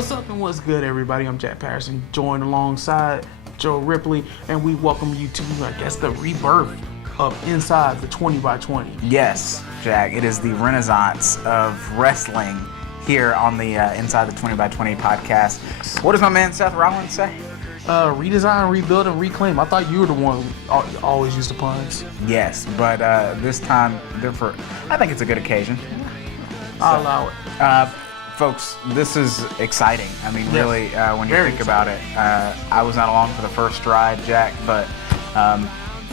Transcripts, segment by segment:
What's up and what's good, everybody? I'm Jack Patterson, joined alongside Joe Ripley, and we welcome you to, I guess, the rebirth of Inside the 20x20. Yes, Jack, it is the renaissance of wrestling here on the Inside the 20x20 podcast. What does my man Seth Rollins say? Redesign, rebuild, and reclaim. I thought you were the one who always used the puns. Yes, but this time, I think it's a good occasion. I'll allow it. Folks, this is exciting. I mean, really, when you think about it, I was not along for the first ride, Jack, but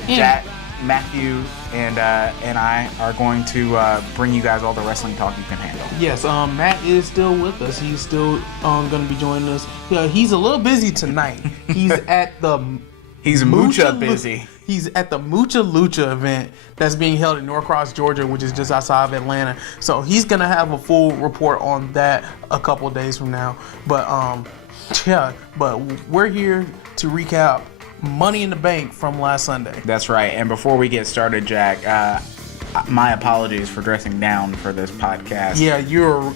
Jack, Matthew, and I are going to bring you guys all the wrestling talk you can handle. Yes, Matt is still with us. He's still going to be joining us. Yeah, he's a little busy tonight. He's at the He's Mucha busy. He's at the Mucha Lucha event that's being held in Norcross, Georgia, which is just outside of Atlanta. So he's going to have a full report on that a couple of days from now. But but we're here to recap Money in the Bank from last Sunday. That's right. And before we get started, Jack, my apologies for dressing down for this podcast. Yeah, you're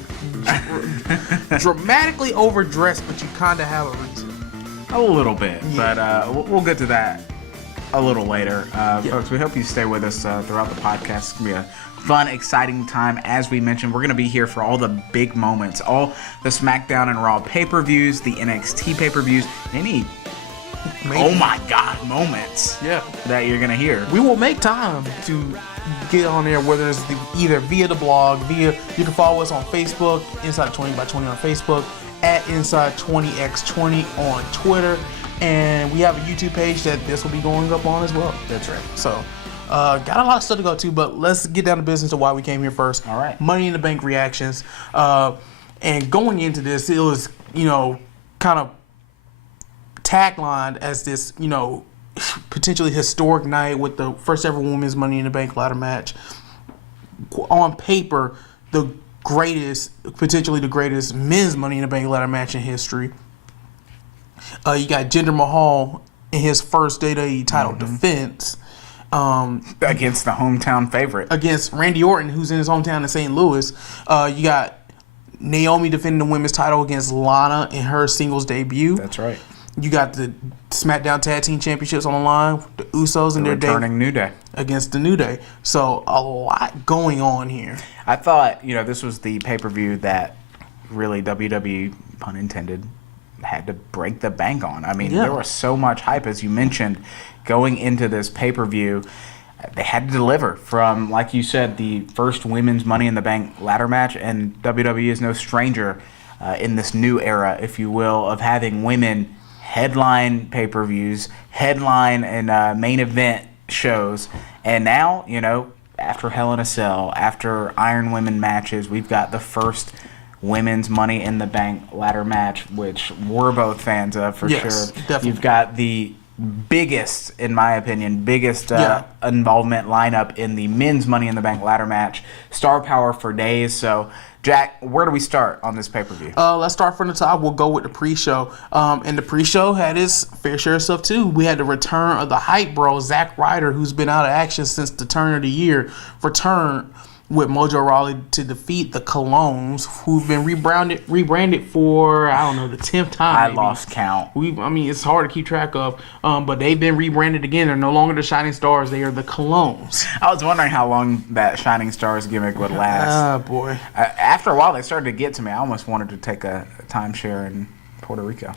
dramatically overdressed, but you kind of have a reason. A little bit, but we'll get to that a little later. Folks, we hope you stay with us throughout the podcast. It's going to be a fun, exciting time. As we mentioned, we're going to be here for all the big moments, all the SmackDown and Raw pay-per-views, the NXT pay-per-views, any oh my God moments that you're going to hear. We will make time to get on there, whether it's either via the blog, you can follow us on Facebook, Inside 20x20 on Facebook, at Inside 20x20 on Twitter, and we have a YouTube page that this will be going up on as well. That's right. So, got a lot of stuff to go to, but let's get down to business of why we came here first. All right. Money in the Bank reactions. And going into this, it was, kind of taglined as this, potentially historic night with the first ever women's Money in the Bank ladder match. On paper, potentially the greatest men's Money in the Bank ladder match in history. You got Jinder Mahal in his first WWE title defense. Against the hometown favorite. Against Randy Orton, who's in his hometown in St. Louis. You got Naomi defending the women's title against Lana in her singles debut. That's right. You got the SmackDown Tag Team Championships on the line. The Usos and their returning New Day. Against the New Day. So, a lot going on here. I thought, this was the pay-per-view that really WWE, pun intended, had to break the bank on. I mean, there was so much hype, as you mentioned, going into this pay-per-view. They had to deliver from, like you said, the first women's Money in the Bank ladder match, and WWE is no stranger in this new era, if you will, of having women headline pay-per-views, headline and main event shows. And now, after Hell in a Cell, after Iron Women matches, we've got the first women's Money in the Bank ladder match, which we're both fans of for sure. Definitely. You've got the biggest, in my opinion, involvement lineup in the men's Money in the Bank ladder match. Star power for days. So, Jack, where do we start on this pay-per-view? Let's start from the top. We'll go with the pre-show. And the pre-show had its fair share of stuff, too. We had the return of the hype bro, Zack Ryder, who's been out of action since the turn of the year, return with Mojo Rawley to defeat the Colognes, who've been rebranded for, the 10th time. I lost count. It's hard to keep track of, but they've been rebranded again. They're no longer the Shining Stars. They are the Colognes. I was wondering how long that Shining Stars gimmick would last. Boy. After a while, they started to get to me. I almost wanted to take a timeshare in Puerto Rico.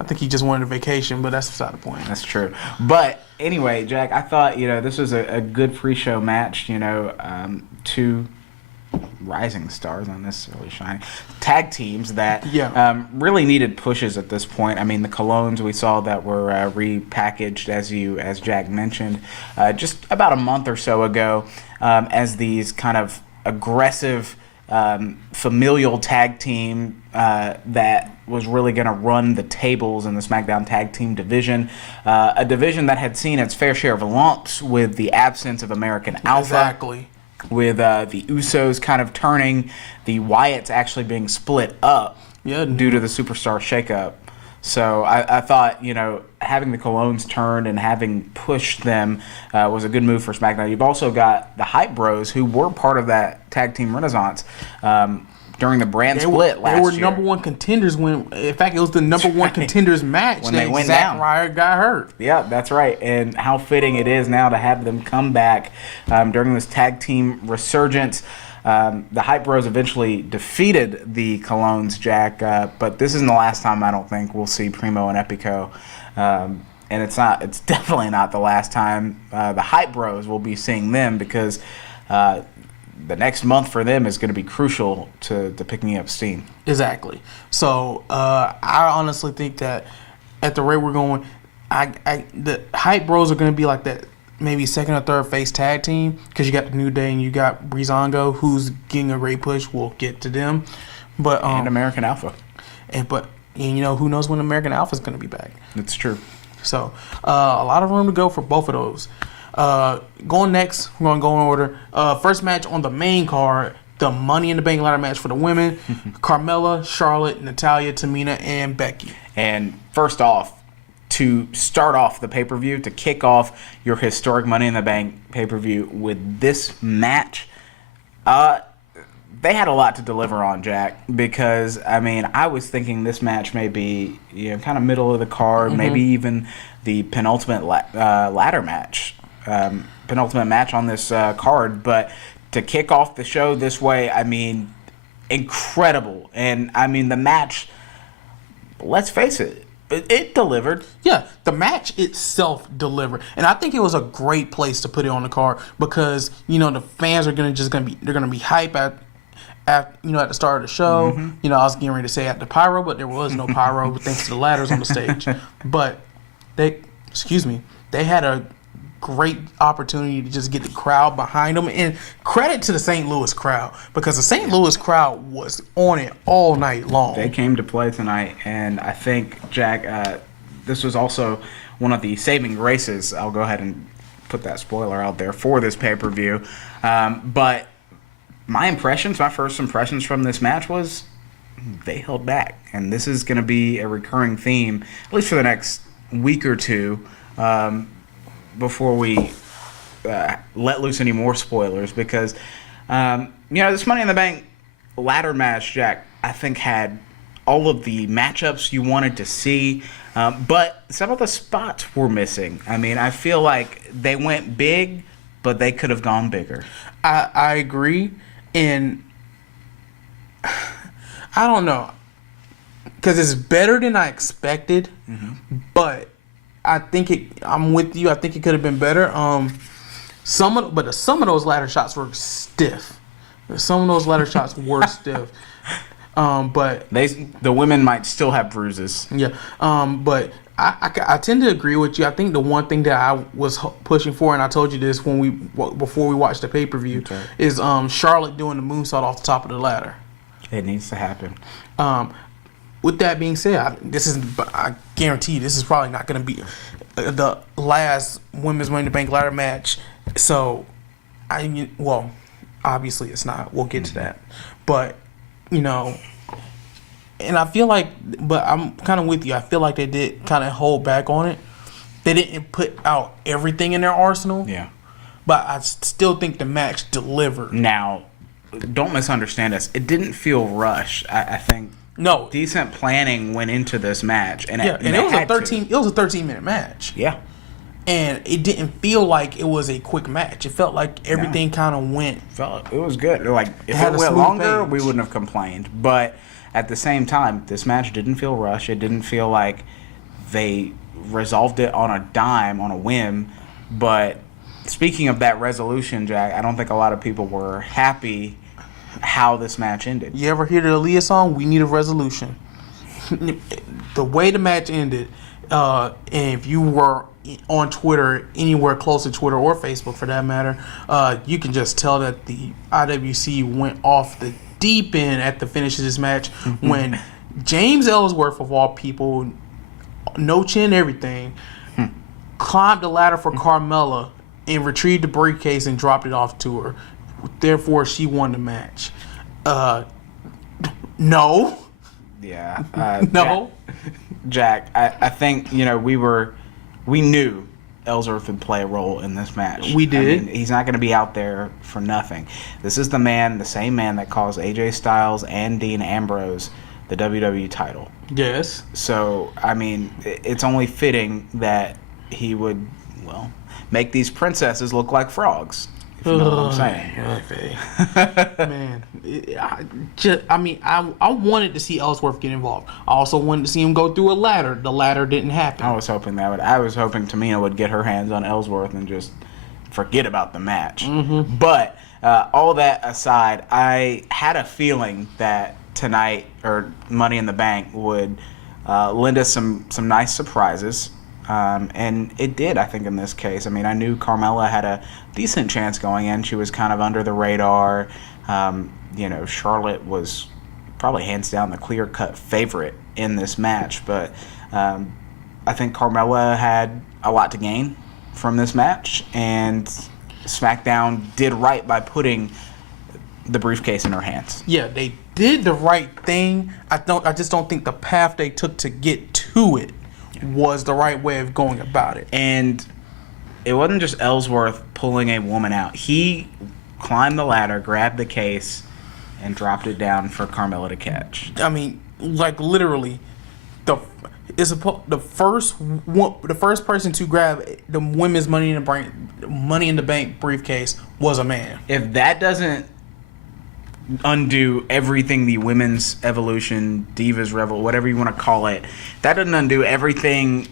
I think he just wanted a vacation, but that's beside the point. That's true. But anyway, Jack, I thought, this was a good pre-show match, two rising stars, not necessarily shining, tag teams that really needed pushes at this point. I mean, the Colognes we saw that were repackaged, as Jack mentioned, just about a month or so ago, as these kind of aggressive familial tag team that was really going to run the tables in the SmackDown Tag Team division, a division that had seen its fair share of lumps with the absence of American Alpha. Exactly. With the Usos kind of turning, the Wyatts actually being split up due to the Superstar shakeup. So I thought, having the Colognes turned and having pushed them was a good move for SmackDown. You've also got the Hype Bros, who were part of that tag team renaissance, during the brand split last year. They were number one contenders when, in fact, it was the number one contenders match when that they went Zack down. Ryder got hurt. Yeah, that's right. And how fitting it is now to have them come back during this tag team resurgence. The Hype Bros eventually defeated the Colognes, Jack, but this isn't the last time I don't think we'll see Primo and Epico. And it's definitely not the last time the Hype Bros will be seeing them, because the next month for them is going to be crucial to picking up steam. Exactly. So I honestly think that at the rate we're going, the Hype Bros are going to be like that maybe second or third face tag team, because you got the New Day and you got Breezango, who's getting a great push. We'll get to them, but and American Alpha. And you know, who knows when American Alpha is going to be back? It's true. So a lot of room to go for both of those. Going next, we're going to go in order. First match on the main card, the Money in the Bank ladder match for the women. Carmella, Charlotte, Natalya, Tamina, and Becky. And first off, to start off the pay-per-view, to kick off your historic Money in the Bank pay-per-view with this match, they had a lot to deliver on, Jack, because, I mean, I was thinking this match may be, you know, kind of middle of the card, maybe even the penultimate ladder match. Penultimate match on this card, but to kick off the show this way, I mean, incredible. And I mean, the match, let's face it, it delivered. Yeah, the match itself delivered, and I think it was a great place to put it on the card, because you know the fans are gonna be hype at the start of the show. You know, I was getting ready to say at the pyro, but there was no pyro thanks to the ladders on the stage. But they had a great opportunity to just get the crowd behind them, and credit to the St. Louis crowd, because the St. Louis crowd was on it all night long. They came to play tonight, and I think, Jack, this was also one of the saving graces. I'll go ahead and put that spoiler out there for this pay-per-view. But my first impressions from this match was they held back, and this is going to be a recurring theme, at least for the next week or two, before we let loose any more spoilers, because this Money in the Bank ladder match, Jack, I think had all of the matchups you wanted to see, but some of the spots were missing. I mean, I feel like they went big, but they could have gone bigger. I agree, and I don't know, because it's better than I expected, but I'm with you. I think it could have been better. Some of those ladder shots were stiff. Some of those ladder shots were stiff. But the women might still have bruises. Yeah. But I tend to agree with you. I think the one thing that I was pushing for, and I told you this before we watched the pay-per-view, is Charlotte doing the moonsault off the top of the ladder. It needs to happen. With that being said, I guarantee you this is probably not going to be the last women's Money in the Bank ladder match. So, obviously it's not. We'll get to that. But, you know, and I feel like, but I'm kind of with you. I feel like they did kind of hold back on it. They didn't put out everything in their arsenal. Yeah. But I still think the match delivered. Now, don't misunderstand us. It didn't feel rushed. I think. No, decent planning went into this match, and it was a 13-minute match. Yeah, and it didn't feel like it was a quick match. It felt like everything kind of went. It was good. Like if it went longer, we wouldn't have complained. But at the same time, this match didn't feel rushed. It didn't feel like they resolved it on a dime, on a whim. But speaking of that resolution, Jack, I don't think a lot of people were happy how this match ended. You ever hear the Aaliyah song, "We Need a Resolution"? The way the match ended, and if you were on Twitter, anywhere close to Twitter or Facebook for that matter, you can just tell that the IWC went off the deep end at the finish of this match when James Ellsworth, of all people, no chin, everything, climbed the ladder for Carmella and retrieved the briefcase and dropped it off to her. Therefore, she won the match. No. Yeah. No. Jack, I think, we knew Ellsworth would play a role in this match. We did. I mean, he's not going to be out there for nothing. This is the same man that caused AJ Styles and Dean Ambrose the WWE title. Yes. So, I mean, it's only fitting that he would, well, make these princesses look like frogs. If you know what I'm saying. Man, I wanted to see Ellsworth get involved. I also wanted to see him go through a ladder. The ladder didn't happen. I was hoping Tamina would get her hands on Ellsworth and just forget about the match. Mm-hmm. But all that aside, I had a feeling that tonight, or Money in the Bank, would lend us some nice surprises. And it did, I think, in this case. I mean, I knew Carmella had a decent chance going in. She was kind of under the radar. Charlotte was probably hands down the clear-cut favorite in this match. But I think Carmella had a lot to gain from this match. And SmackDown did right by putting the briefcase in her hands. Yeah, they did the right thing. I just don't think the path they took to get to it was the right way of going about it. And it wasn't just Ellsworth pulling a woman out. He climbed the ladder, grabbed the case, and dropped it down for Carmella to catch. I mean, like literally, the first person to grab the women's Money in the Bank briefcase was a man. If that doesn't undo everything the women's evolution, Divas Revel, whatever you want to call it, that doesn't undo everything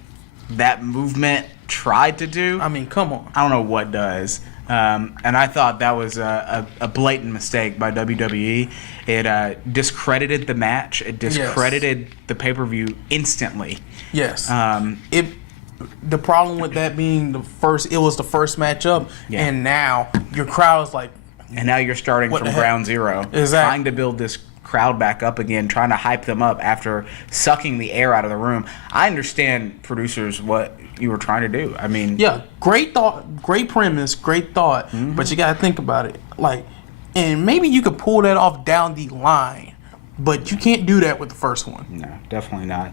that movement tried to do. I mean, come on. I don't know what does. And I thought that was a blatant mistake by WWE. It discredited the match. It discredited the pay-per-view instantly. Yes. The problem with that being it was the first matchup, and now your crowd is like, and now you're starting from ground zero. Exactly. Trying to build this crowd back up again, trying to hype them up after sucking the air out of the room. I understand, producers, what you were trying to do. I mean... Yeah, great thought, great premise, great thought, but you got to think about it. And maybe you could pull that off down the line, but you can't do that with the first one. No, definitely not.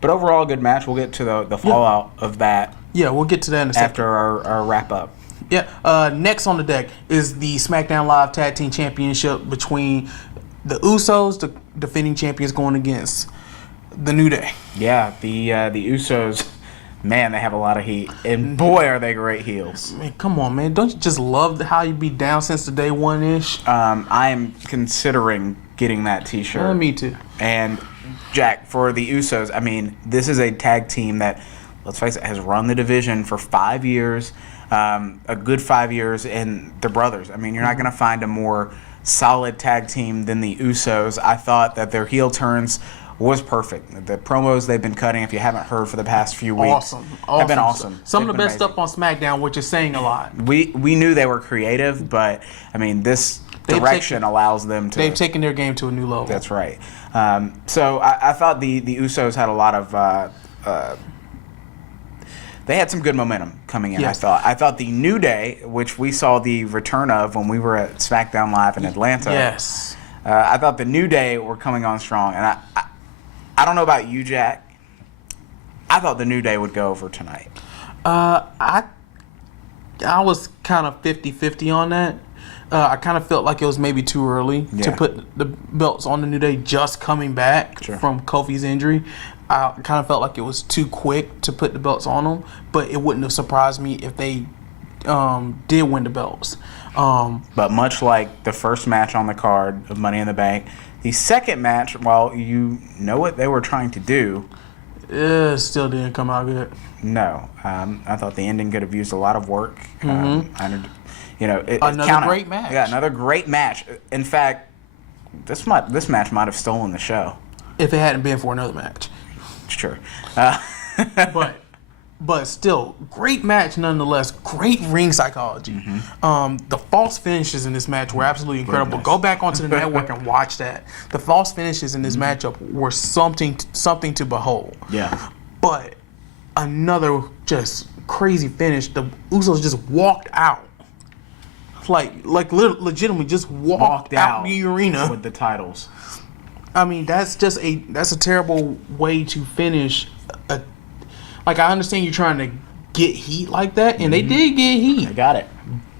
But overall, good match. We'll get to the fallout of that. Yeah, we'll get to that in a second. After our wrap-up. Yeah, next on the deck is the SmackDown Live Tag Team Championship between the Usos, the defending champions, going against the New Day. Yeah, the Usos, man, they have a lot of heat. And boy, are they great heels. Man, come on, man. Don't you just love how you be down since the day one-ish? I am considering getting that T-shirt. Me too. And, Jack, for the Usos, I mean, this is a tag team that, let's face it, has run the division for 5 years. A good 5 years, and they're brothers. I mean, you're not going to find a more solid tag team than the Usos. I thought that their heel turns was perfect. The promos they've been cutting, if you haven't heard for the past few weeks, have been awesome. Some of the best stuff on SmackDown, which is saying a lot. We knew they were creative, but, I mean, this direction allows them to... They've taken their game to a new level. That's right. So I thought the Usos had a lot of... they had some good momentum coming in, yes. I thought the New Day, which we saw the return of when we were at SmackDown Live in Atlanta. Yes. I thought the New Day were coming on strong. And I don't know about you, Jack. I thought the New Day would go over tonight. I was kind of 50-50 on that. I kind of felt like it was maybe too early to put the belts on the New Day just coming back from Kofi's injury. I kind of felt like it was too quick to put the belts on them, but it wouldn't have surprised me if they did win the belts. But much like the first match on the card of Money in the Bank, the second match, while you know what they were trying to do, it still didn't come out good. No. I thought the ending could have used a lot of work. Another great match. Yeah, another great match. In fact, this match might have stolen the show. If it hadn't been for another match. It's true. But still, great match nonetheless. Great ring psychology. The false finishes in this match were absolutely incredible. Goodness. Go back onto the network and watch that. The false finishes in this matchup were something to behold. Yeah. But another just crazy finish. The Usos just walked out. Like legitimately just walked out the arena with the titles. I mean, that's a terrible way to finish. I understand you're trying to get heat like that, and they did get heat. They got it.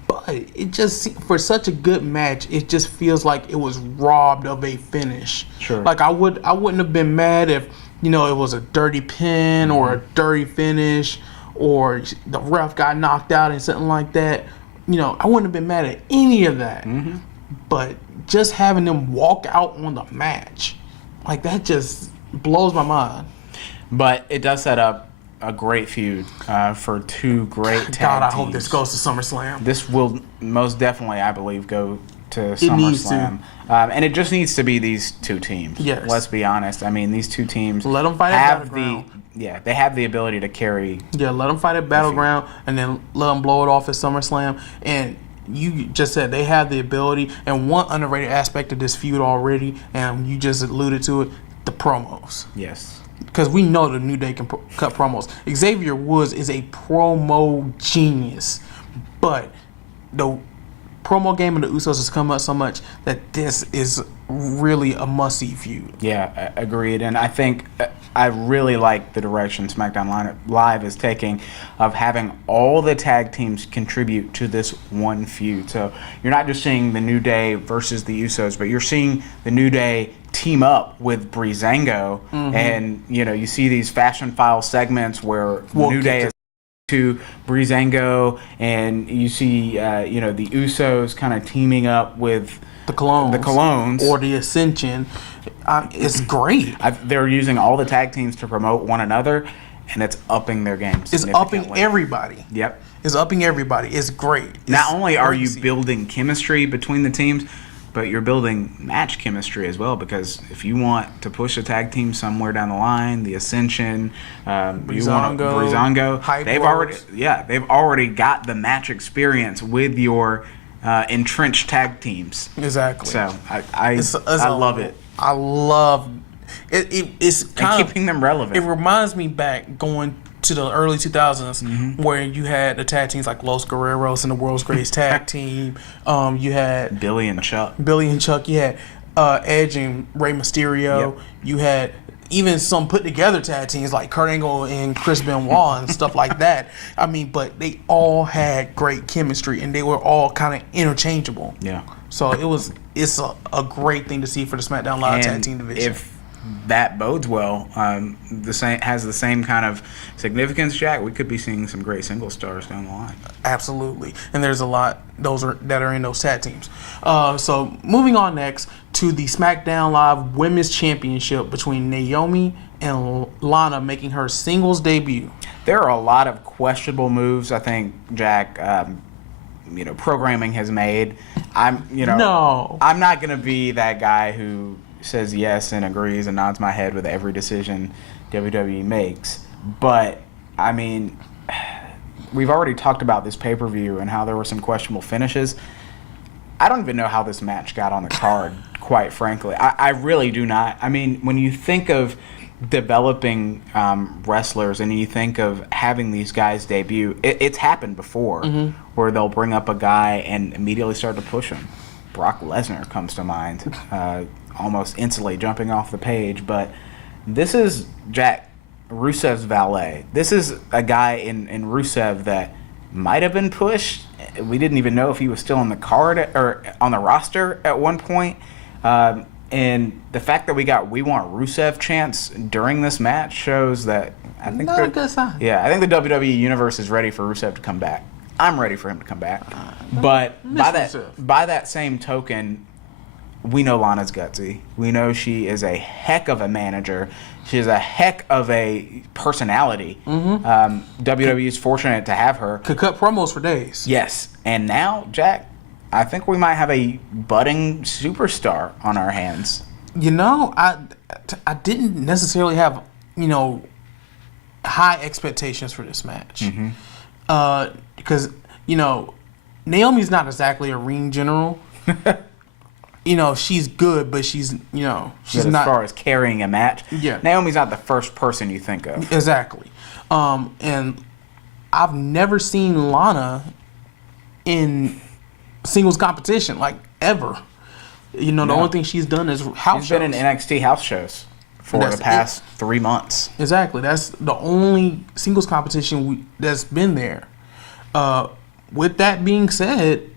But it just, for such a good match, it just feels like it was robbed of a finish. Sure. Like I wouldn't have been mad if it was a dirty pin or a dirty finish, or the ref got knocked out and something like that. I wouldn't have been mad at any of that. But just having them walk out on the match, like that just blows my mind. But it does set up a great feud for two great tag God, I teams. hope this goes to SummerSlam. This will most definitely, I believe, go to SummerSlam. Needs to. And it just needs to be these two teams. Yes. Let's be honest. I mean, these two teams Let them fight at Battleground. they have the ability to carry. Yeah, let them fight at Battleground, and then let them blow it off at SummerSlam. And you just said they have the ability. And one underrated aspect of this feud already, and you just alluded to it, the promos. Yes. Because we know the New Day can cut promos. Xavier Woods is a promo genius. But the promo game of the Usos has come up so much that this is really a must-see feud. Yeah, agreed. And I think I really like the direction SmackDown Live is taking of having all the tag teams contribute to this one feud. So you're not just seeing the New Day versus the Usos, but you're seeing the New Day team up with Breezango, and you see these fashion file segments where New Day is to Breezango, and you see the Usos kind of teaming up with the Colones or the Ascension. It's great. They're using all the tag teams to promote one another, and it's upping their game. It's upping everybody. Yep. It's upping everybody. It's great. Not only are you building chemistry between the teams, but you're building match chemistry as well, because if you want to push a tag team somewhere down the line, the Ascension, Breezango, they've already got the match experience with your entrenched tag teams. Exactly. So I love it. I love it. It's kind of keeping them relevant. It reminds me back going to the early 2000s where you had the tag teams like Los Guerreros and the World's Greatest Tag Team. You had Billy and Chuck. You had Edge and Rey Mysterio. Yep. You had even some put together tag teams like Kurt Angle and Chris Benoit and stuff like that. I mean, but they all had great chemistry and they were all kind of interchangeable. Yeah. So it's a great thing to see for the SmackDown Live tag team division. If that bodes well, has the same kind of significance, Jack, we could be seeing some great single stars down the line. Absolutely. And there's a lot that are in those tag teams. So moving on next to the SmackDown Live Women's Championship between Naomi and Lana making her singles debut. There are a lot of questionable moves, I think, Jack, programming has made. I'm not going to be that guy who says yes and agrees and nods my head with every decision WWE makes. But, I mean, we've already talked about this pay-per-view and how there were some questionable finishes. I don't even know how this match got on the card, quite frankly. I really do not. I mean, when you think of developing wrestlers and you think of having these guys debut, it's happened before where they'll bring up a guy and immediately start to push him. Brock Lesnar comes to mind. Almost instantly jumping off the page, but this is Jack Rusev's valet. This is a guy in Rusev that might have been pushed. We didn't even know if he was still on the card or on the roster at one point. And the fact that we want Rusev chants during this match shows that I think not a good sign. Yeah, I think the WWE universe is ready for Rusev to come back. I'm ready for him to come back. But by that same token, we know Lana's gutsy. We know she is a heck of a manager. She is a heck of a personality. WWE is fortunate to have her. Could cut promos for days. Yes. And now, Jack, I think we might have a budding superstar on our hands. I didn't necessarily have, high expectations for this match. Because, Naomi's not exactly a ring general. She's good, but she's not. As far as carrying a match, Naomi's not the first person you think of. Exactly. And I've never seen Lana in singles competition, like, ever. The only thing she's done is house shows. She's been in NXT house shows for the past 3 months. Exactly. That's the only singles competition that's been there. With that being said,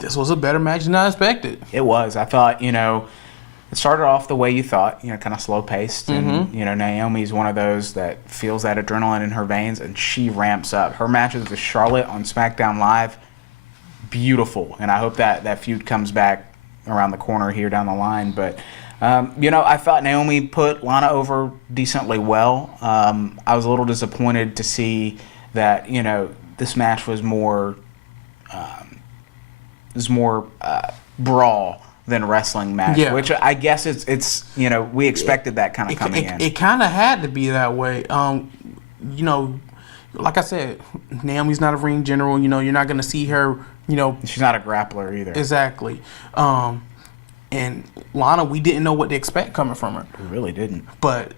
this was a better match than I expected. It was. I thought, it started off the way you thought, kind of slow paced. And, Naomi's one of those that feels that adrenaline in her veins, and she ramps up. Her matches with Charlotte on SmackDown Live, beautiful. And I hope that feud comes back around the corner here down the line. But, I thought Naomi put Lana over decently well. I was a little disappointed to see that, this match was more brawl than wrestling match, which I guess it's we expected that kind of coming in. It kind of had to be that way. Like I said, Naomi's not a ring general. You're not going to see her. She's not a grappler either. Exactly. And Lana, we didn't know what to expect coming from her. We really didn't. But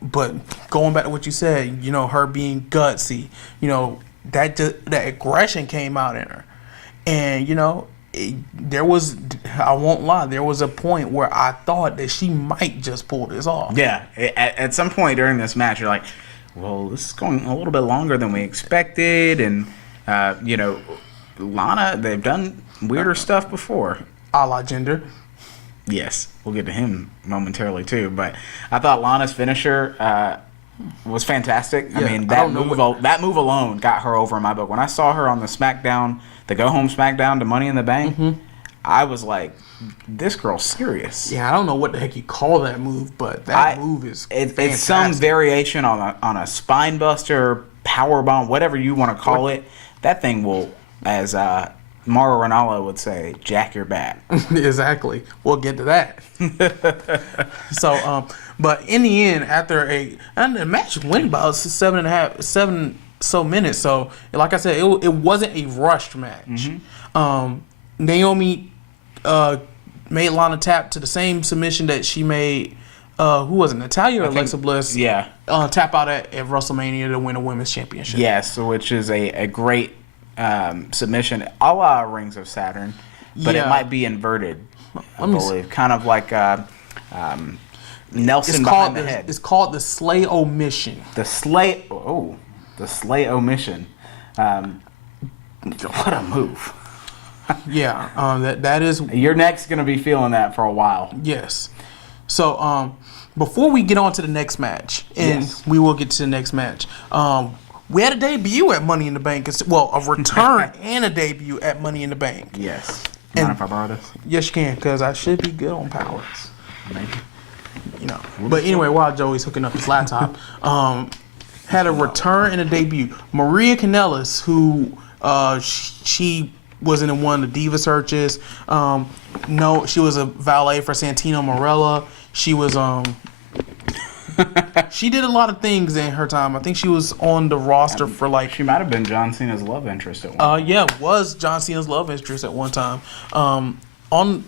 but going back to what you said, her being gutsy, that aggression came out in her, and there was, I won't lie, there was a point where I thought that she might just pull this off. Yeah, at some point during this match, you're like, well, this is going a little bit longer than we expected, and Lana, they've done weirder stuff before. A la Jinder. Yes, we'll get to him momentarily too, but I thought Lana's finisher was fantastic. I mean, that move alone got her over in my book. When I saw her on the SmackDown, the Go Home SmackDown to Money in the Bank, I was like, this girl's serious. Yeah, I don't know what the heck you call that move, but that move is it's some variation on a spine buster, power bomb, whatever you want to call it. That thing will, as Mauro Ranallo would say, jack your back. Exactly. We'll get to that. So, but in the end, and the match went about 7 so minutes. So, like I said, it wasn't a rushed match. Naomi made Lana tap to the same submission that she made. Who was it? Natalia or Alexa Bliss? Yeah. Tap out at WrestleMania to win a women's championship. Yes, which is a great submission, a la Rings of Saturn, but it might be inverted, I believe. Kind of like Nelson behind the head. It's called the Slay Omission. The Slay Omission. What a move. Yeah, that is... Your neck's going to be feeling that for a while. Yes. So, before we get on to the next match, and we will get to the next match, we had a debut at Money in the Bank. Well, a return and a debut at Money in the Bank. Yes. Mind if I borrow this? Yes, you can, because I should be good on powers. Maybe. But anyway, while Joey's hooking up his laptop, had a return and a debut. Maria Kanellis, who she was in one of the Diva searches. She was a valet for Santino Marella. She was she did a lot of things in her time. I think she was on the roster for like... She might have been John Cena's love interest at one time. Was John Cena's love interest at one time. On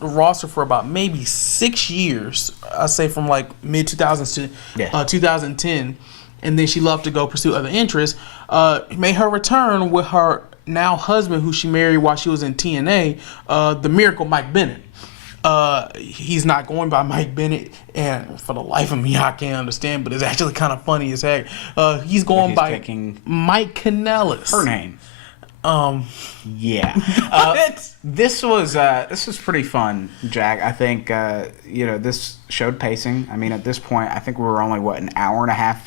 the roster for about maybe 6 years. I'd say from like mid-2000s to 2010. And then she left to go pursue other interests. Made her return with her now husband, who she married while she was in TNA, the Miracle Mike Bennett. He's not going by Mike Bennett, and for the life of me, I can't understand, but it's actually kind of funny as heck. He's going by Mike Kanellis. Her name. Yeah. This was pretty fun, Jack. I think this showed pacing. I mean, at this point, I think we were only an hour and a half,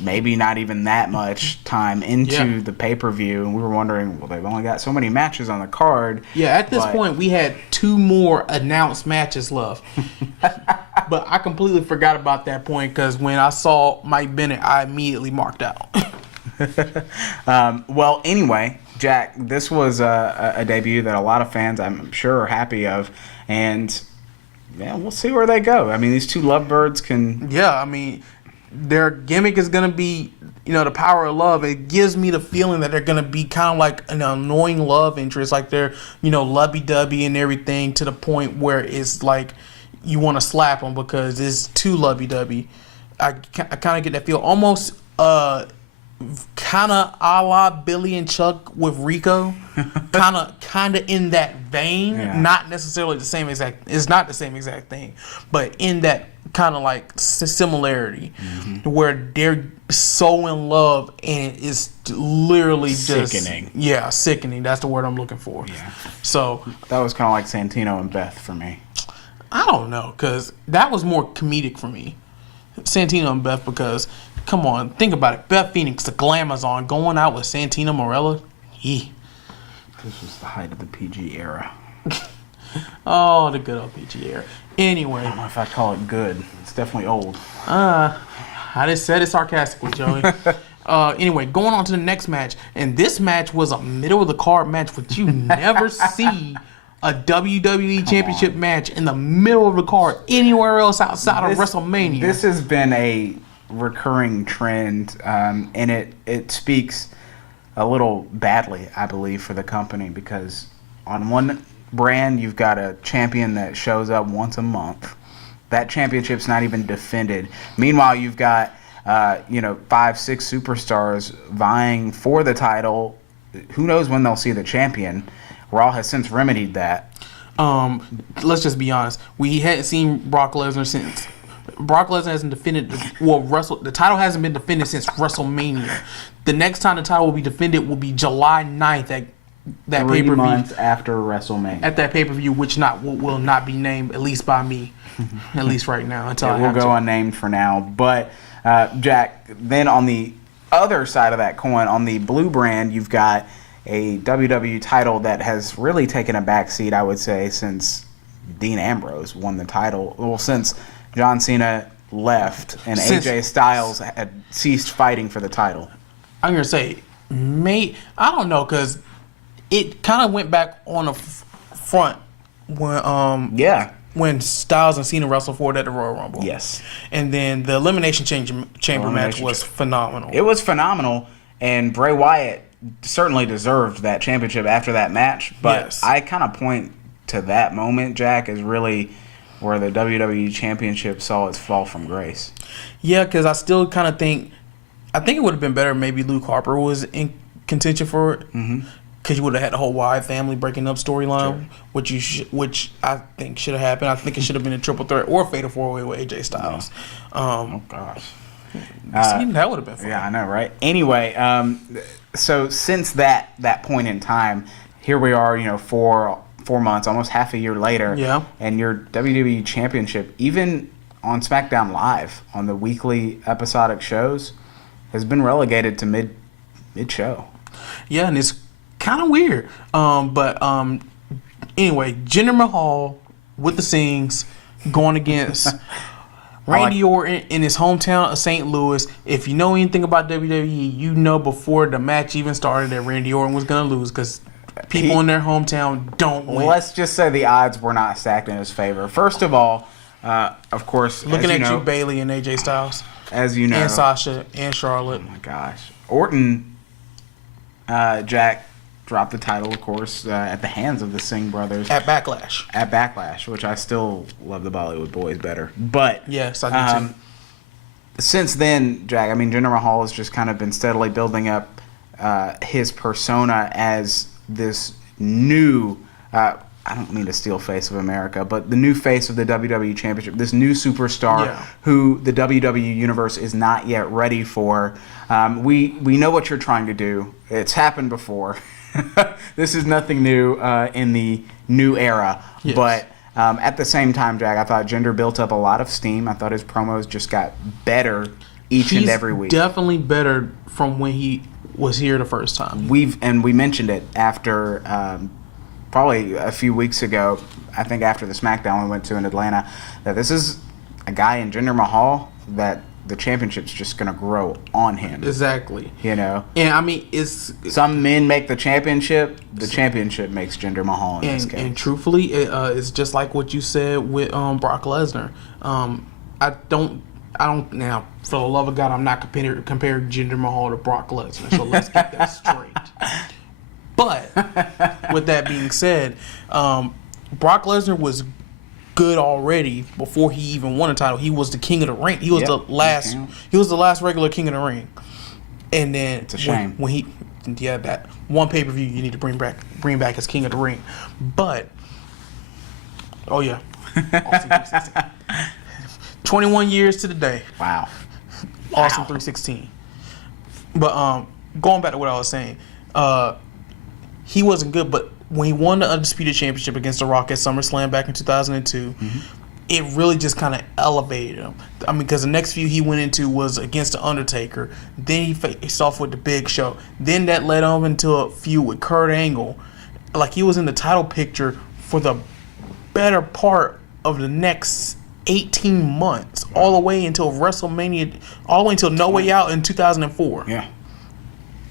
maybe not even that much time into the pay-per-view, and we were wondering, well, they've only got so many matches on the card. Yeah, at this point, we had 2 more announced matches left. But I completely forgot about that point, because when I saw Mike Bennett, I immediately marked out. Well, anyway, Jack, this was a debut that a lot of fans, I'm sure, are happy of, and we'll see where they go. I mean, these 2 lovebirds can... Yeah, I mean... Their gimmick is going to be, the power of love. It gives me the feeling that they're going to be kind of like an annoying love interest. Like they're, lovey-dovey and everything, to the point where it's like you want to slap them because it's too lovey-dovey. I kind of get that feel. Almost kind of a la Billy and Chuck with Rico, kind of in that vein. Yeah. Not necessarily the same exact. It's not the same exact thing, but in that kind of like similarity, where they're so in love and it's literally just sickening. Yeah, sickening. That's the word I'm looking for. Yeah. So That was kind of like Santino and Beth for me. I don't know, because that was more comedic for me. Santino and Beth, because, come on, think about it. Beth Phoenix, the Glamazon, going out with Santino Marella. This was the height of the PG era. Oh, the good old PG era. Anyway. I don't know if I'd call it good. It's definitely old. I just said it sarcastically, Joey. Anyway, going on to the next match. And this match was a middle-of-the-card match, which you never see a WWE Championship match in the middle of the card anywhere else outside of WrestleMania. This has been a recurring trend, and it speaks a little badly, I believe, for the company, because on one brand, you've got a champion that shows up once a month. That championship's not even defended. Meanwhile, you've got 5-6 superstars vying for the title. Who knows when they'll see the champion? Raw has since remedied that. Let's just be honest. We hadn't seen Brock Lesnar since. Brock Lesnar hasn't defended. The title hasn't been defended since WrestleMania. The next time the title will be defended will be July 9th at that pay-per-view. 3 months after WrestleMania. At that pay-per-view, which will not be named, at least by me, at least right now. Until I will go unnamed for now. But, Jack, then on the other side of that coin, on the blue brand, you've got a WWE title that has really taken a backseat, I would say, since Dean Ambrose won the title. Well, since John Cena left and AJ Styles had ceased fighting for the title. I'm going to say, I don't know, because it kind of went back on the front when Styles and Cena wrestled for it at the Royal Rumble. Yes. And then the Elimination Chamber match was phenomenal. It was phenomenal, and Bray Wyatt certainly deserved that championship after that match, but yes. I I kind of point to that moment, Jack, as really where the WWE Championship saw its fall from grace. Yeah, because I still kind of think it would have been better if maybe Luke Harper was in contention for it, because you would have had the whole Wyatt family breaking up storyline, which I think should have happened. I think it should have been a triple threat or a fatal four-way with AJ Styles. Oh gosh, that would have been fun. Yeah, I know, right? Anyway, so since that point in time, here we are, 4 months, almost half a year later, and your WWE Championship, even on SmackDown Live, on the weekly episodic shows, has been relegated to mid-show. Yeah, and it's kind of weird. But anyway, Jinder Mahal with the Sings going against Randy Orton in his hometown of St. Louis. If you know anything about WWE, you know before the match even started that Randy Orton was going to lose, because people in their hometown don't win. Let's just say the odds were not stacked in his favor. First of all, of course, looking at you, Bayley and AJ Styles. As you know. And Sasha and Charlotte. Oh, my gosh. Orton, Jack, dropped the title, of course, at the hands of the Singh brothers. At Backlash. Which I still love the Bollywood Boys better. But yes, I do too. Since then, Jack, Jinder Mahal has just kind of been steadily building up his persona as this new, I don't mean to steal face of America, but the new face of the WWE Championship, this new superstar who the WWE Universe is not yet ready for. We know what you're trying to do. It's happened before. This is nothing new in the new era. Yes. But at the same time, Jack, I thought Jinder built up a lot of steam. I thought his promos just got better and every week. Definitely better from when he was here the first time. We mentioned it after probably a few weeks ago, I think after the SmackDown we went to in Atlanta, that this is a guy in Jinder Mahal that the championship's just going to grow on him. Exactly. And it's... Some men make the championship makes Jinder Mahal in this case. And truthfully, it's just like what you said with Brock Lesnar. I don't now, for the love of God, I'm not comparing Jinder Mahal to Brock Lesnar, so let's get that straight. But with that being said, Brock Lesnar was good already before he even won a title. He was the king of the ring. He was the last regular king of the ring. And then it's a shame that one pay-per-view you need to bring back as King of the Ring. But Austin 316. 21 years to the day. Wow. Austin 316. But going back to what I was saying, he wasn't good, but when he won the Undisputed Championship against The Rock at SummerSlam back in 2002, it really just kind of elevated him. I mean, because the next feud he went into was against The Undertaker. Then he faced off with The Big Show. Then that led him into a feud with Kurt Angle. Like, he was in the title picture for the better part of the next 18 months, all the way until WrestleMania, all the way until No Way Out in 2004. Yeah.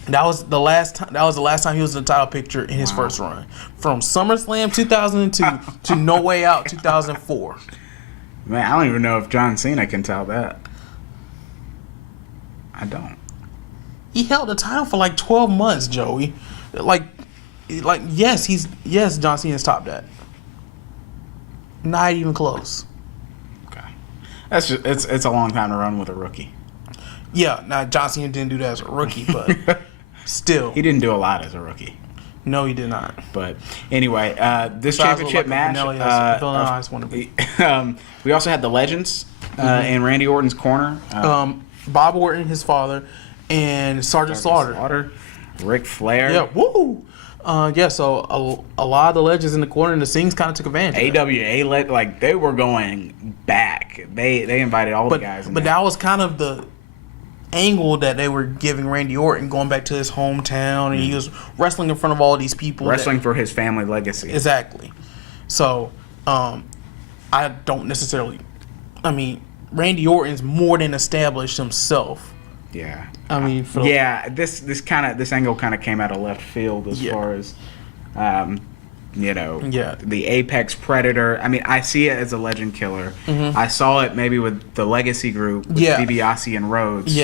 That was the last time. That was the last time he was in the title picture in his first run, from SummerSlam 2002 to No Way Out 2004. Man, I don't even know if John Cena can tell that. I don't. He held the title for like 12 months, Joey. Yes, John Cena's topped that. Not even close. Okay, that's just it's a long time to run with a rookie. Yeah, now John Cena didn't do that as a rookie, but still, he didn't do a lot as a rookie. No, he did not. But anyway, this championship match. We also had the Legends in Randy Orton's corner. Bob Orton, his father, and Sergeant Slaughter. Ric Flair. Yeah, woo! So a lot of the Legends in the corner, and the Sings kind of took advantage. AWA, they were going back. They invited all the guys. But that was kind of the angle that they were giving Randy Orton, going back to his hometown, and he was wrestling in front of all these people. Wrestling for his family legacy. Exactly. So, I don't necessarily... I mean, Randy Orton's more than established himself. Yeah. I mean... This angle kind of came out of left field as far as... the apex predator. I mean, I see it as a legend killer. I saw it maybe with the Legacy group with DiBiase and Rhodes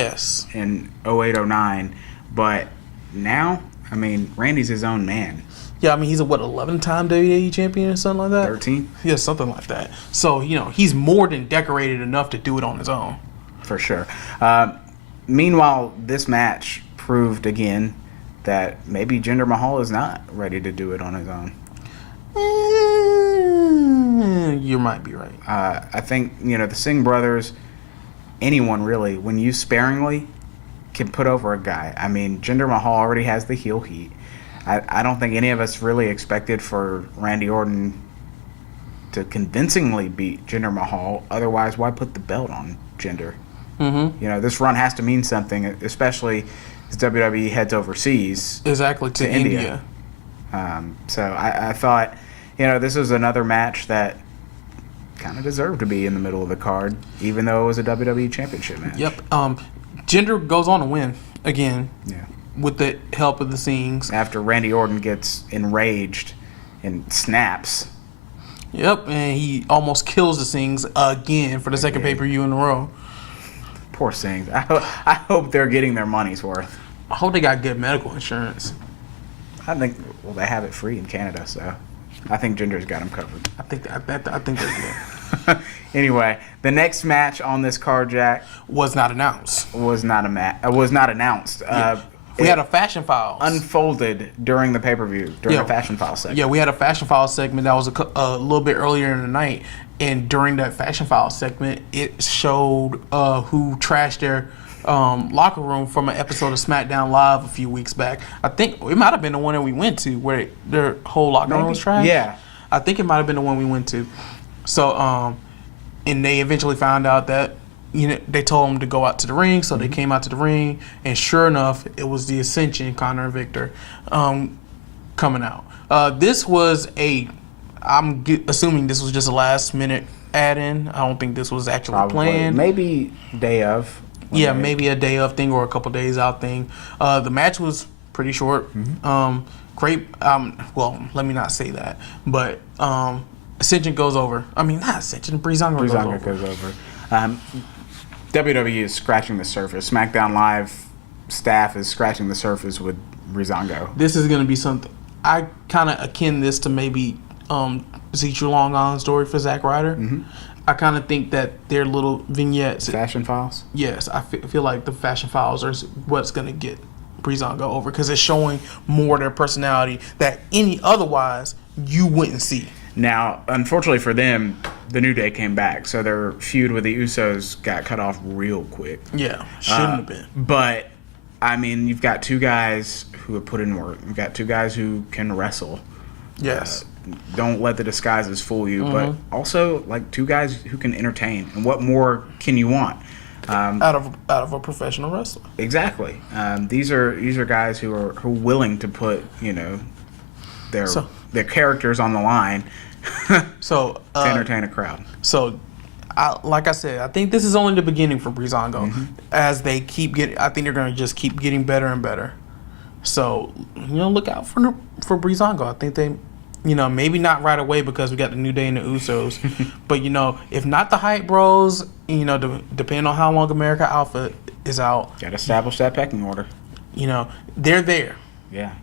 in 08-09. But now, I mean, Randy's his own man. Yeah, I mean, he's a 11-time WWE champion or something like that? 13? Yeah, something like that. So, he's more than decorated enough to do it on his own. For sure. Meanwhile, this match proved again that maybe Jinder Mahal is not ready to do it on his own. You might be right. I think, the Singh brothers, anyone really, when used sparingly, can put over a guy. I mean, Jinder Mahal already has the heel heat. I don't think any of us really expected for Randy Orton to convincingly beat Jinder Mahal. Otherwise, why put the belt on Jinder? This run has to mean something, especially as WWE heads overseas. Exactly, to India. So I thought, this was another match that kind of deserved to be in the middle of the card, even though it was a WWE Championship match. Yep. Jinder goes on to win again. Yeah. With the help of the Sings. After Randy Orton gets enraged and snaps. Yep, and he almost kills the Sings again for the second pay-per-view in a row. Poor Sings. I hope they're getting their money's worth. I hope they got good medical insurance. I think, they have it free in Canada, so I think Jinder's got them covered. I think they're good. Anyway, the next match on this card, Jack, was not announced. Was not announced. Yeah. We had a Fashion Files. Unfolded during the pay-per-view, during the Fashion Files segment. Yeah, we had a Fashion Files segment that was a little bit earlier in the night. And during that Fashion Files segment, it showed who trashed their locker room from an episode of SmackDown Live a few weeks back. I think it might have been the one that we went to where their whole locker room was trashed. Yeah. I think it might have been the one we went to. So, and they eventually found out that they told them to go out to the ring, so they came out to the ring, and sure enough, it was the Ascension, Connor and Victor, coming out. This was I'm assuming this was just a last minute add-in. I don't think this was actually planned. Maybe day of. Yeah, maybe a day of thing or a couple days out thing. The match was pretty short. Great. Well, let me not say that, but Ascension goes over. I mean, not Ascension. Breezango goes over. WWE is scratching the surface. SmackDown Live staff is scratching the surface with Breezango. This is going to be something. I kind of akin this to maybe Zeech Long Island story for Zack Ryder. Mm-hmm. I kind of think that their little vignettes, Fashion Files. yes, I feel like the Fashion Files are what's gonna get Breezango over because it's showing more of their personality that otherwise you wouldn't see. Now, unfortunately for them, the New Day came back, so their feud with the Usos got cut off real quick. Yeah, shouldn't have been. But I mean, you've got two guys who have put in work. You've got two guys who can wrestle. Yes. Don't let the disguises fool you, Mm-hmm. but also like two guys who can entertain. And what more can you want? Out of a professional wrestler. Exactly. These are guys who are willing to put their characters on the line So to entertain a crowd. So, like I said, I think this is only the beginning for Breezango. Mm-hmm. As they keep getting, I think they're going to just keep getting better and better. So, look out for Breezango. I think they, maybe not right away because we got the New Day and the Usos. But, if not the Hype Bros, depending on how long America Alpha is out. Got to establish that pecking order. They're there. Yeah,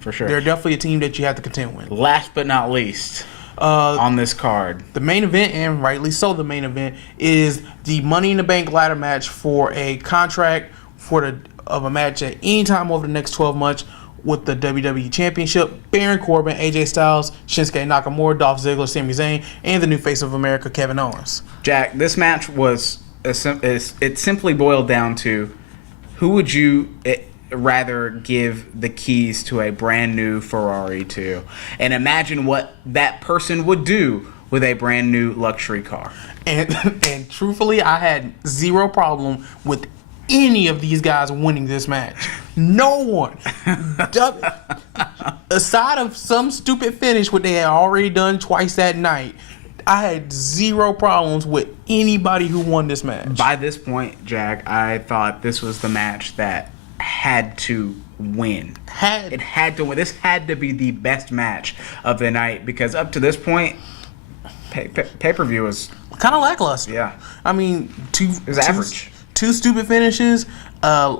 for sure. They're definitely a team that you have to contend with. Last but not least, on this card, the main event, and rightly so, the main event is the Money in the Bank ladder match for a contract of a match at any time over the next 12 months with the WWE Championship. Baron Corbin, AJ Styles, Shinsuke Nakamura, Dolph Ziggler, Sami Zayn, and the new face of America, Kevin Owens. Jack, this match it simply boiled down to who would you rather give the keys to a brand new Ferrari to, and imagine what that person would do with a brand new luxury car. And truthfully, I had zero problem with any of these guys winning this match. No one. Aside of some stupid finish what they had already done twice that night, I had zero problems with anybody who won this match. By this point, Jack, I thought this was the match that had to win. It had to win. This had to be the best match of the night because up to this point, pay-per-view was kind of lackluster. Yeah. I mean, average. Two stupid finishes. Less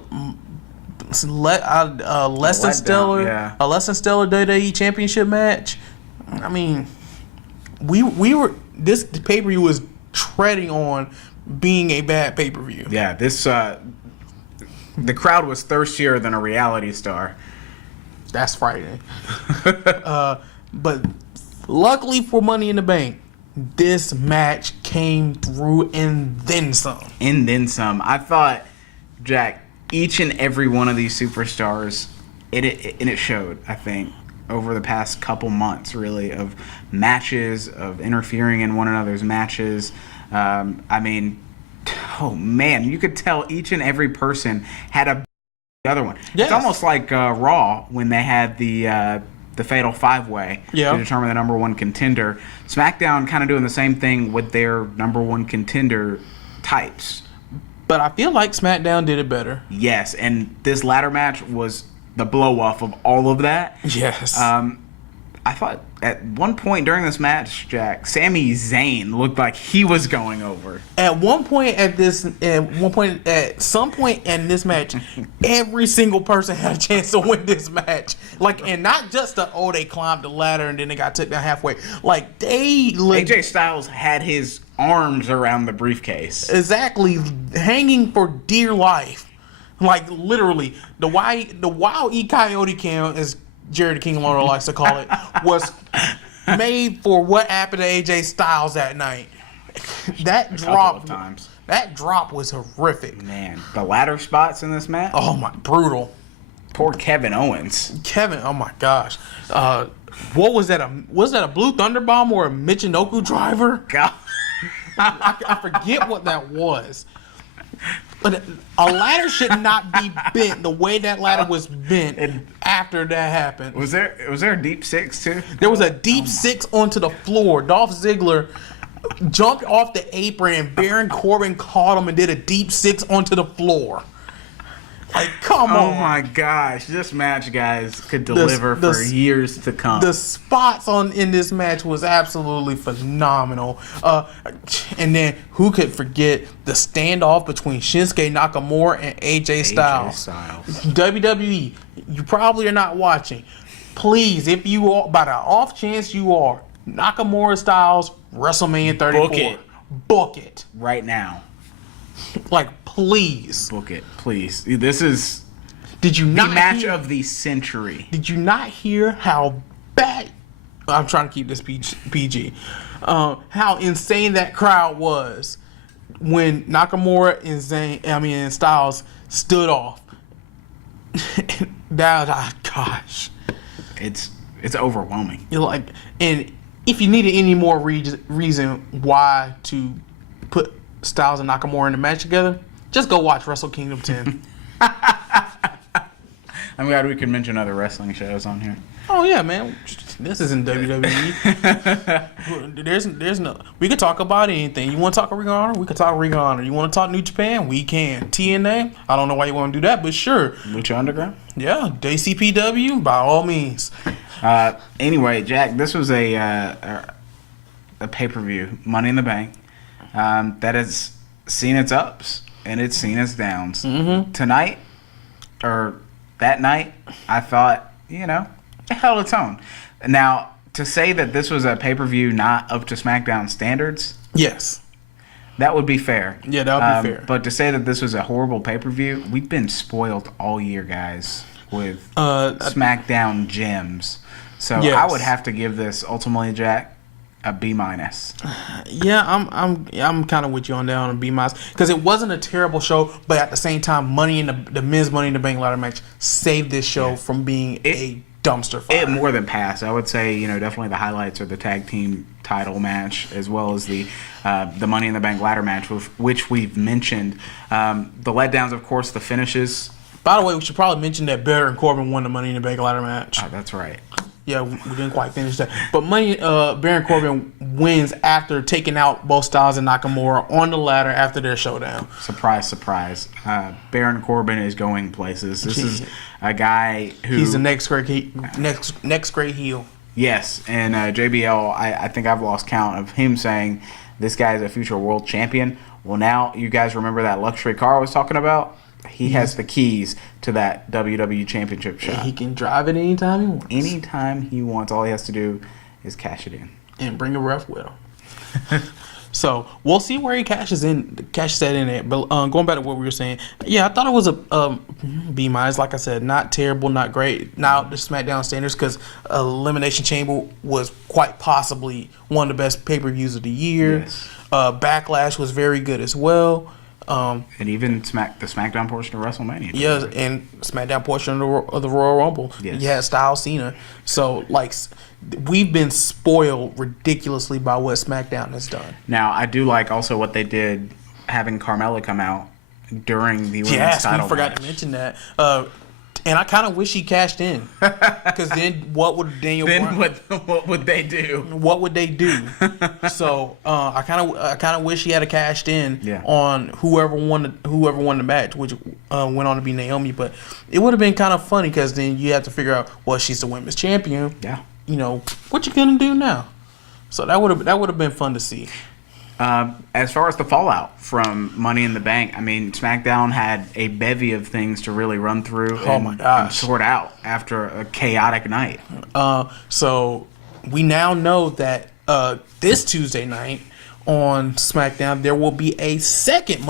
than stellar. Yeah. A less than stellar WWE Championship match. I mean, we were this pay-per-view was treading on being a bad pay-per-view. Yeah. This the crowd was thirstier than a reality star. That's frightening. But luckily for Money in the Bank, this match came through and then some. And then some. I thought, Jack, each and every one of these superstars, it showed, I think, over the past couple months, really, of matches, of interfering in one another's matches. I mean, oh man, you could tell each and every person had the other one. Yes. It's almost like Raw when they had the Fatal Five-Way to determine the number one contender. SmackDown kind of doing the same thing with their number one contender types. But I feel like SmackDown did it better. Yes, and this ladder match was the blow-off of all of that. Yes. I thought at one point during this match, Jack, Sami Zayn looked like he was going over. At some point in this match, every single person had a chance to win this match. And not just they climbed the ladder and then they got took down halfway. AJ Styles had his arms around the briefcase. Exactly, hanging for dear life. Literally, the Wild E Coyote Cam, as Jerry the King Lawler likes to call it, was made for what happened to AJ Styles that night. That drop was horrific. Man, the ladder spots in this match. Oh my, brutal. Poor Kevin Owens. Oh my gosh. What was that? Was that a Blue Thunder Bomb or a Michinoku driver? God. I forget what that was. But a ladder should not be bent the way that ladder was bent after that happened. Was there a deep six too? There was a deep six onto the floor. Dolph Ziggler jumped off the apron and Baron Corbin caught him and did a deep six onto the floor. Come on. Oh my gosh. This match, guys, could deliver for years to come. The spots in this match was absolutely phenomenal. And then who could forget the standoff between Shinsuke Nakamura and AJ Styles. WWE, you probably are not watching. Please, if you are, by the off chance you are, Nakamura Styles, WrestleMania 34. Book it. Book it. Right now. Like, please. Book it, please. This is Did you the not match hear, of the century. Did you not hear how bad? I'm trying to keep this PG. How insane that crowd was when Nakamura and Styles stood off. Gosh, It's overwhelming. you're like, and if you needed any more reason why to put Styles and Nakamura in the match together, just go watch Wrestle Kingdom 10. I'm glad we can mention other wrestling shows on here. Oh yeah, man. This isn't WWE. there's no. We could talk about anything. You want to talk Ring of Honor? We could talk Ring of Honor. You want to talk New Japan? We can. TNA? I don't know why you want to do that, but sure. Lucha Underground? Yeah, JCPW by all means. Anyway, Jack, this was a pay-per-view, Money in the Bank, that has seen its ups and it's seen its downs. Mm-hmm. Tonight, or that night, I thought, it held its own. Now, to say that this was a pay-per-view not up to SmackDown standards, Yes. that would be fair. Yeah, that would be fair. But to say that this was a horrible pay-per-view, we've been spoiled all year, guys, with SmackDown gems. So Yes. I would have to give this ultimately, Jack, a B-. Yeah, I'm kind of with you on that on a B-, because it wasn't a terrible show, but at the same time, the men's Money in the Bank ladder match saved this show from being a dumpster fire. It more than passed. I would say, definitely the highlights are the tag team title match, as well as the Money in the Bank ladder match, which we've mentioned. The letdowns, of course, the finishes. By the way, we should probably mention that Baron Corbin won the Money in the Bank ladder match. Oh, that's right. Yeah, we didn't quite finish that. But Baron Corbin wins after taking out both Styles and Nakamura on the ladder after their showdown. Surprise, surprise. Baron Corbin is going places. This is a guy who... He's the next great heel. Yes, and JBL, I think I've lost count of him saying this guy is a future world champion. Well, now you guys remember that luxury car I was talking about? He has the keys to that WWE Championship shot. And he can drive it anytime he wants. Anytime he wants. All he has to do is cash it in. And bring a ref with him. So we'll see where he cashes that in at. But going back to what we were saying, yeah, I thought it was a B-. Like I said, not terrible, not great. Not the SmackDown standards, because Elimination Chamber was quite possibly one of the best pay-per-views of the year. Yes. Backlash was very good as well. And even the SmackDown portion of WrestleMania. Yeah, and SmackDown portion of the Royal Rumble. Yes. You had Styles, Cena. So, we've been spoiled ridiculously by what SmackDown has done. Now, I do like also what they did, having Carmella come out during the women's title we forgot match. to mention that. And I kind of wish he cashed in, because then what would Daniel? What would they do? What would they do? So I kind of wish he had a cashed in on whoever won the match, which went on to be Naomi. But it would have been kind of funny, because then you have to figure out, well, she's the women's champion. Yeah. What you gonna do now? So that would have been fun to see. As far as the fallout from Money in the Bank, I mean, SmackDown had a bevy of things to really run through and sort out after a chaotic night. So we now know that this Tuesday night on SmackDown, there will be a second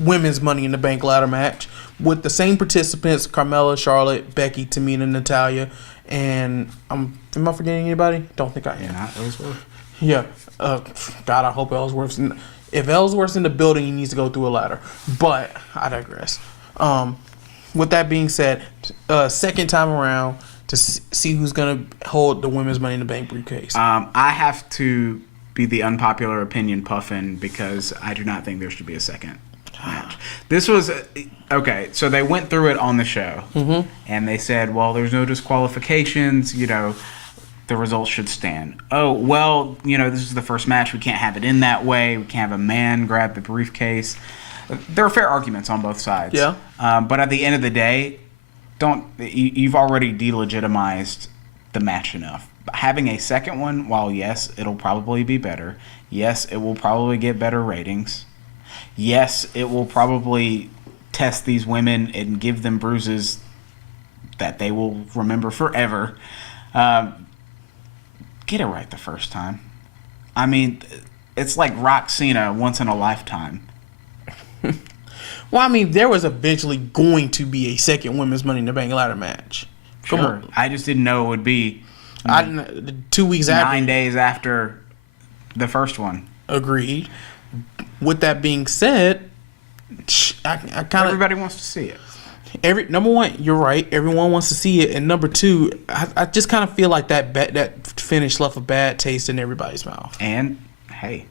women's Money in the Bank ladder match with the same participants: Carmella, Charlotte, Becky, Tamina, Natalya, and am I forgetting anybody? Don't think I am. Not Ellsworth. Yeah. God, I hope Ellsworth's if Ellsworth's in the building, he needs to go through a ladder. But I digress. With that being said, second time around to see who's gonna hold the women's Money in the Bank briefcase. I have to be the unpopular opinion puffin, because I do not think there should be a second match. This was okay. So they went through it on the show, and they said, well, there's no disqualifications. The results should stand. Oh, well, this is the first match. We can't have it in that way. We can't have a man grab the briefcase. There are fair arguments on both sides. Yeah. But at the end of the day, you've already delegitimized the match enough. Having a second one, while yes, it'll probably be better. Yes, it will probably get better ratings. Yes, it will probably test these women and give them bruises that they will remember forever. get it right the first time. I mean, it's like Rock Cena once in a lifetime. Well, I mean, there was eventually going to be a second women's Money in the Bank ladder match. Come Sure. on. I just didn't know it would be 2 weeks after. 9 days after the first one. Agreed. With that being said, I kind of... Everybody wants to see it. Number one, you're right. Everyone wants to see it. And number two, I just kind of feel like that finish left a bad taste in everybody's mouth. And, hey,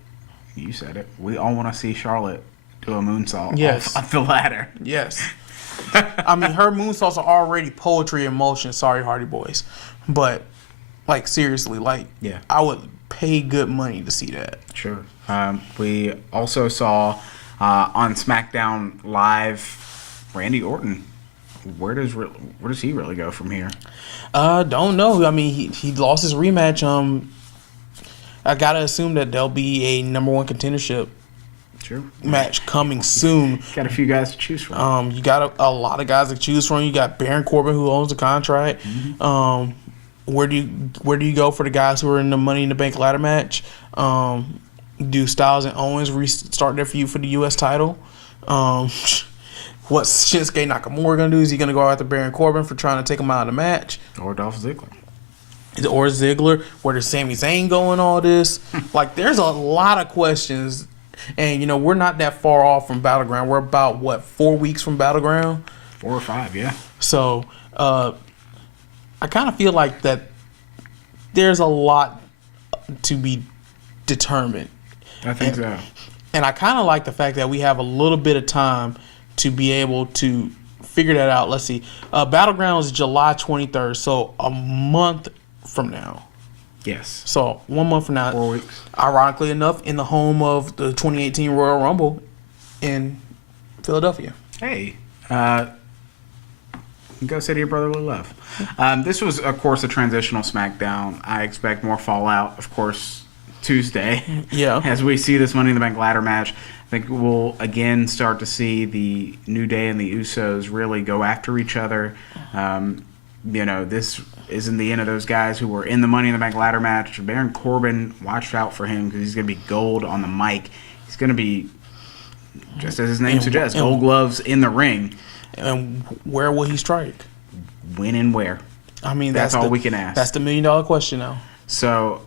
you said it. We all want to see Charlotte do a moonsault off the ladder. Yes. I mean, her moonsaults are already poetry in motion. Sorry, Hardy Boys. But, like, seriously, like, yeah. I would pay good money to see that. Sure. We also saw on SmackDown Live Randy Orton. Where does he really go from here? Don't know. I mean, he lost his rematch. I gotta assume that there'll be a number one contendership match coming soon. Got a few guys to choose from. You got a lot of guys to choose from. You got Baron Corbin, who owns the contract. Mm-hmm. Where do you go for the guys who are in the Money in the Bank ladder match? Do Styles and Owens restart their feud for the U.S. title? What's Shinsuke Nakamura gonna do? Is he gonna go after Baron Corbin for trying to take him out of the match? Or Dolph Ziggler? Or Ziggler? Where does Sami Zayn go in all this? Like, there's a lot of questions. And, you know, we're not that far off from Battleground. We're about, 4 weeks from Battleground? 4 or 5, yeah. So, I kind of feel like that there's a lot to be determined. I think so. And I kind of like the fact that we have a little bit of time to be able to figure that out. Let's see. Battleground is July 23rd, so a month from now. Yes. So 1 month from now. 4 weeks. Ironically enough, in the home of the 2018 Royal Rumble in Philadelphia. Hey, go City of Brotherly Love. This was, of course, a transitional SmackDown. I expect more fallout, of course, Tuesday. Yeah. As we see this Money in the Bank ladder match, I think we'll again start to see the New Day and the Usos really go after each other. This isn't the end of those guys who were in the Money in the Bank ladder match. Baron Corbin, watch out for him because he's going to be gold on the mic. He's going to be, just as his name suggests, gold gloves in the ring. And where will he strike? When and where? I mean, that's all we can ask. That's the $1 million question now. So,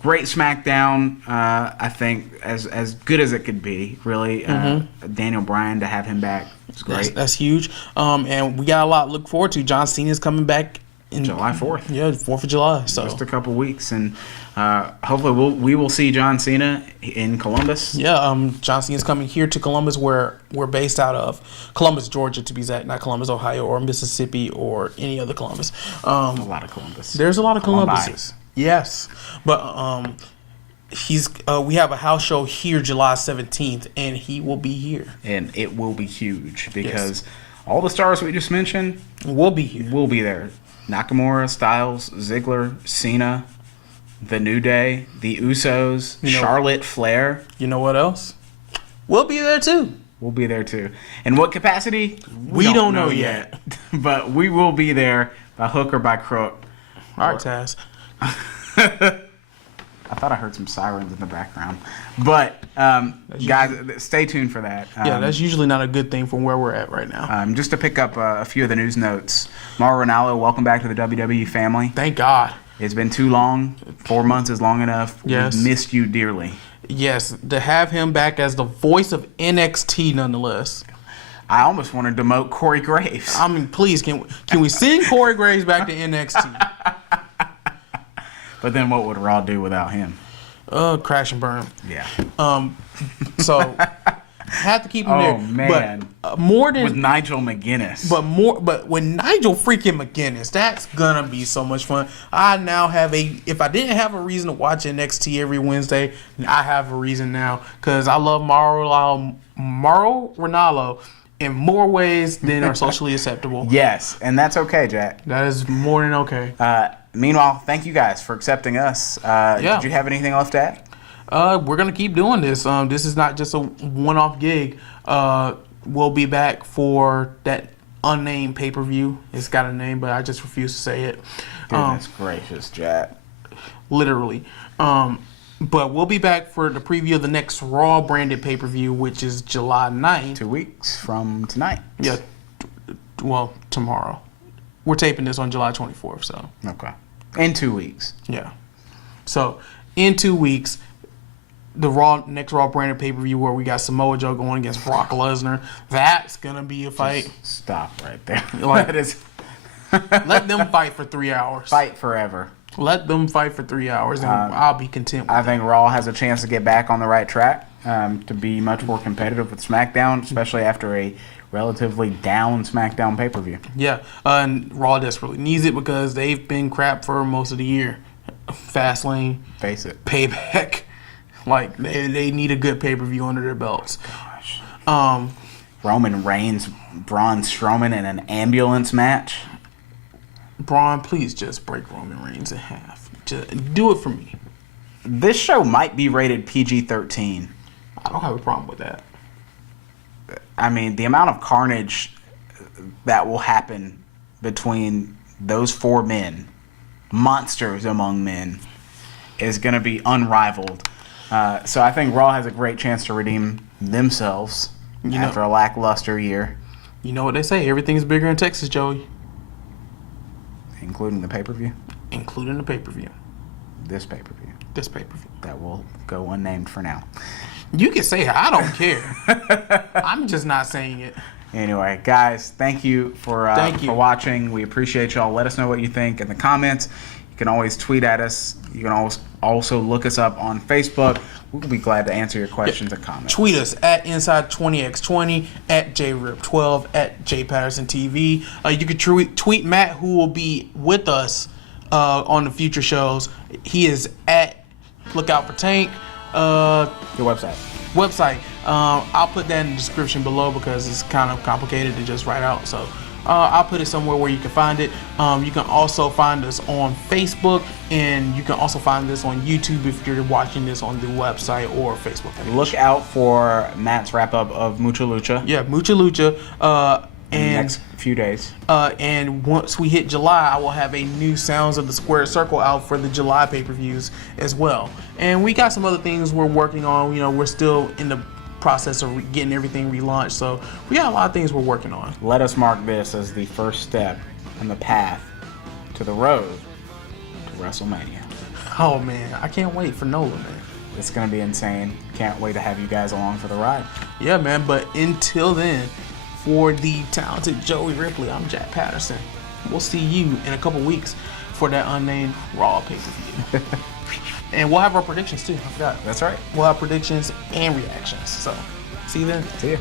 great SmackDown. I think as good as it could be. Really, Daniel Bryan, to have him back, it's great. That's huge. And we got a lot to look forward to. John Cena's coming back in July 4th. Yeah, 4th of July. So just a couple weeks, and hopefully we will see John Cena in Columbus. Yeah, John Cena's coming here to Columbus, where we're based out of. Columbus, Georgia, to be exact, not Columbus, Ohio, or Mississippi, or any other Columbus. A lot of Columbus. There's a lot of Columbuses. Yes, but we have a house show here July 17th, and he will be here. And it will be huge because all the stars we just mentioned will be here. Will be there. Nakamura, Styles, Ziggler, Cena, The New Day, The Usos, Charlotte, Flair. You know what else? We'll be there too. We'll be there too. In what capacity? We don't know yet. But we will be there by hook or by crook. All right, Taz. I thought I heard some sirens in the background. But, guys, stay tuned for that. That's usually not a good thing from where we're at right now. Just to pick up a few of the news notes. Mauro Ranallo, welcome back to the WWE family. Thank God. It's been too long. 4 months is long enough. Yes. We missed you dearly. Yes, to have him back as the voice of NXT nonetheless. I almost want to demote Corey Graves. I mean, please, can we send Corey Graves back to NXT? But then what would Raw do without him? Crash and burn. Yeah. So have to keep him there. Oh man. But more than with Nigel McGuinness. But with Nigel freaking McGuinness, that's gonna be so much fun. I now have if I didn't have a reason to watch NXT every Wednesday, I have a reason now because I love Mauro Ranallo in more ways than are socially acceptable. Yes, and that's okay, Jack. That is more than okay. Meanwhile, thank you guys for accepting us. Did you have anything else to add? We're going to keep doing this. This is not just a one-off gig. We'll be back for that unnamed pay-per-view. It's got a name, but I just refuse to say it. Goodness gracious, Jack. literally. But we'll be back for the preview of the next Raw branded pay-per-view, which is July 9th. 2 weeks from tonight. Yeah, well, tomorrow. We're taping this on July 24th, so. Okay. In 2 weeks. Yeah. So, in 2 weeks, the next Raw branded pay-per-view where we got Samoa Joe going against Brock Lesnar. That's going to be a fight. Just stop right there. Like, that is... let them fight for 3 hours. Fight forever. Let them fight for 3 hours, and I'll be content with I think Raw has a chance to get back on the right track, to be much more competitive with SmackDown, especially after a relatively down SmackDown pay-per-view. Yeah, and Raw desperately needs it because they've been crap for most of the year. Fastlane. Face it. Payback. Like, they need a good pay-per-view under their belts. Gosh. Roman Reigns, Braun Strowman in an ambulance match. Braun, please just break Roman Reigns in half. Just do it for me. This show might be rated PG-13. I don't have a problem with that. I mean, the amount of carnage that will happen between those 4 men, monsters among men, is going to be unrivaled. So I think Raw has a great chance to redeem themselves after a lackluster year. You know what they say, everything's bigger in Texas, Joey. Including the pay-per-view? Including the pay-per-view. This pay-per-view. This pay-per-view. That will go unnamed for now. You can say it. I don't care. I'm just not saying it. Anyway, guys, thank you for watching. We appreciate y'all. Let us know what you think in the comments. You can always tweet at us. You can also look us up on Facebook. We'll be glad to answer your questions and comments. Tweet us at Inside20x20, at JRip12, at JPattersonTV. You can tweet Matt, who will be with us on the future shows. He is at Lookout for Tank. Your website. I'll put that in the description below because it's kind of complicated to just write out. So I'll put it somewhere where you can find it. You can also find us on Facebook, and you can also find this on YouTube if you're watching this on the website or Facebook page. Look out for Matt's wrap-up of Mucha Lucha. Yeah, Mucha Lucha. In the next few days. And once we hit July, I will have a new Sounds of the Squared Circle out for the July pay-per-views as well. And we got some other things we're working on. You know, we're still in the process of getting everything relaunched. So we got a lot of things we're working on. Let us mark this as the first step on the path to the road to WrestleMania. Oh, man. I can't wait for Nola, man. It's going to be insane. Can't wait to have you guys along for the ride. Yeah, man. But until then, for the talented Joey Ripley, I'm Jack Patterson. We'll see you in a couple weeks for that unnamed Raw pay-per-view. And we'll have our predictions too. I forgot. That's right. We'll have predictions and reactions. So, see you then. See you.